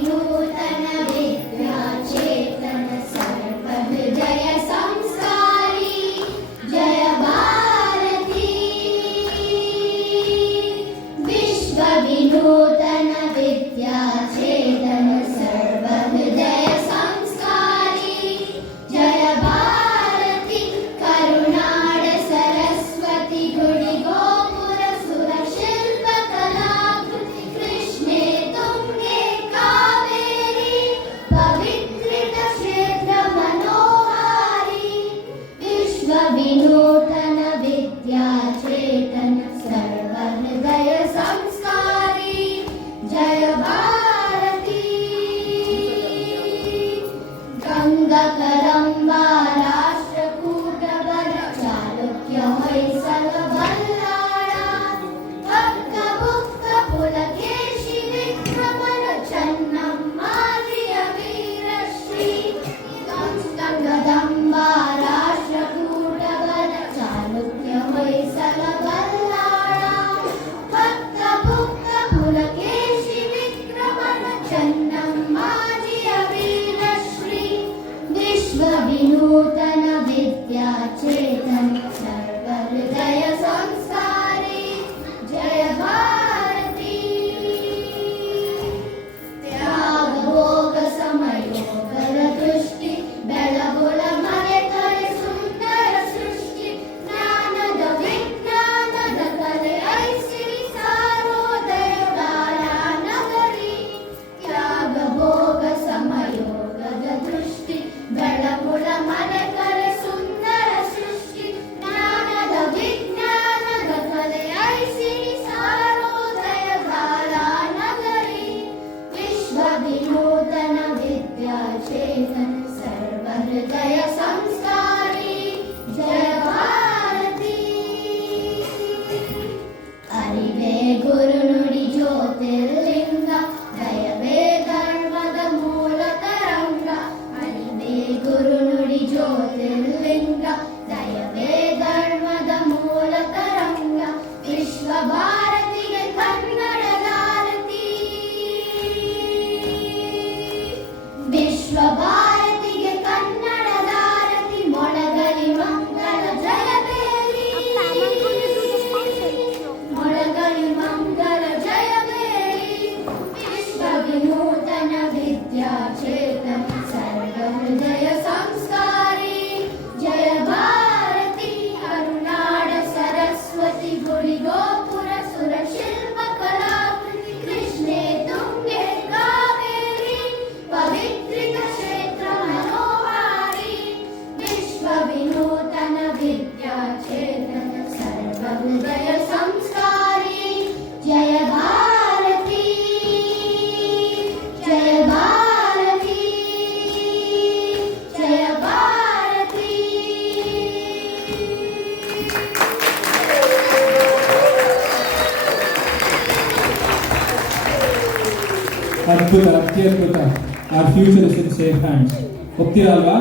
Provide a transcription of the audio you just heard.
विनूतन विद्याचेतन सर्वहृदय संस्कारी जय भारती। विश्व विनूतन विद्याचेतन सर्वहृदय संस्कारी जय भारती। करुणाड सरस्वती गुणि गोपुर सुर शिल्प कलाकृति कृष्णे तुंगे कावेरी पवित्रित क्षेत्र मनोहारी। विश्व विनूतन विद्याचेतन सर्वहृदय संस्कारी जय भारती। गंगा कदंबा राष्ट्रकूट वर चालुक्य होयसल बल्लाळा। हक्क बुक्क पुलकेशि विक्रमन चन्नम्माजिय वीरश्री। गंगा कदंबा राष्ट्रकूट वर चालुक्य होयसल बल्लाळा। हक्क बुक्क पुलकेशि विक्रमन चन्नम्माजिय वीरश्री। विश्व विनूतन विद्याचेतन सर्वहृदय संस्कारी जय भारती। त्याग भोग समयोगर दृष्टि ಬೆಳಗುಳ ಮರೆತರೆ ಸುಂದರ ಸೃಷ್ಟಿ। ಜ್ಞಾನದ ವಿಜ್ಞಾನದ ಕಲೆ ಐಸಿರಿ ಸಾರೋದಯಗಾರ ನಗರಿ। ತ್ಯಾಗ ಭೋಗ ಸಮಯೋಗದ ದೃಷ್ಟಿ ಬೆಳಗುಳ ಮರೆತರೆ ಸುಂದರ ಸೃಷ್ಟಿ। ಜ್ಞಾನದ ವಿಜ್ಞಾನದ ಕಲೆ ಐಸಿರಿ ಸಾರೋದಯಗಾರ ನಗರಿ। ವಿಶ್ವ ವಿನೂತನ ವಿದ್ಯಾಚೇತನ सर्वहृदय संस्कारी जय भारती। अरिवे गुरुनुಡಿ ज्योतिर्लिंग दयवे धर्मद मूल तरंग। अरिवे गुरुनुಡಿ ज्योतिर्लिंग दयवे धर्मद मूल तरंग। विश्व भारतिಗೆ ಕನ್ನಡದಾರತಿ। विश्व भारतिಗೆ ಕನ್ನಡದಾರತಿ। ಮೊಳಗಲಿ ಮಂಗಳ ಜಯಬೇರಿ ಮೊಳಗಲಿ ಮಂಗಳ ಜಯಬೇರಿ। ವಿಶ್ವ ವಿನೂತನ ವಿದ್ಯಾಚೇತನ ಸರ್ವಹೃದಯ ಸಂಸ್कारी जय भारती। ಕರುನಾಡ ಸರಸ್ವತಿ ಗುಡಿ ಗೋಪುರ ಸುರ ಶಿಲ್ಪ ಕಲಾಕೃತಿ कृष्णे तुंगे कावेरी पवित्रित क्षेत्र मनोहारी। विश्व विनूतन विद्याचेतन सर्वहृदय संस्कारी जय भारती। जय भारती जय भारती। ಅದ್ಭುತ, ಅತ್ಯದ್ಭುತ. Our future is in safe hands. ಒಪ್ತೀರಾ ಅಲ್ವಾ?